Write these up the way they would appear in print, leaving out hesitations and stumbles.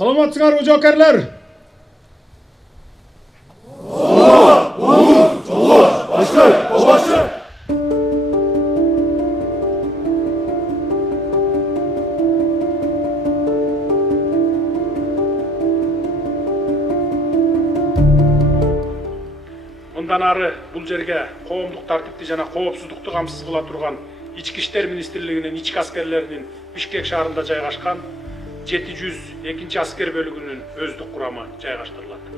Саламатсыңарбы жоокерлер? Мындан ары бул жерге коомдук тартипти жана коопсуздукту камсыз кыла турган Ички иштер министрлигинин ички аскерлеринин Бишкек шаарында жайгашкан 702 аскер бөлүгүнүн өздүк курамы жайгаштырылат.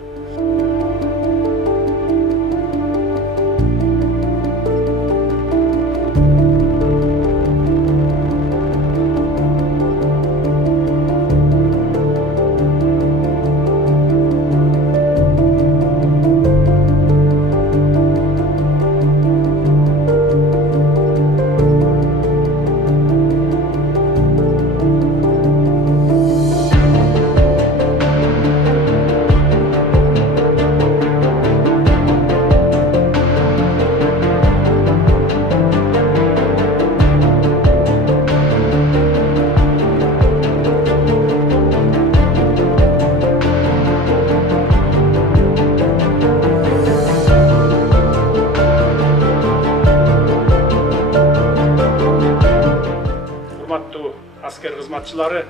Asker kızmatçıları,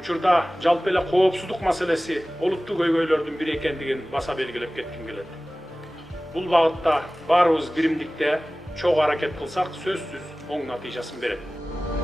учурда жалпы эле коопсуздук маселеси олуттуу көйгөйлөрдүн бири экендигин баса белгилеп кетким келет. Бул багытта баарыбыз биримдикте чогуу аракет кылсак, сөзсүз оң натыйжасын берет.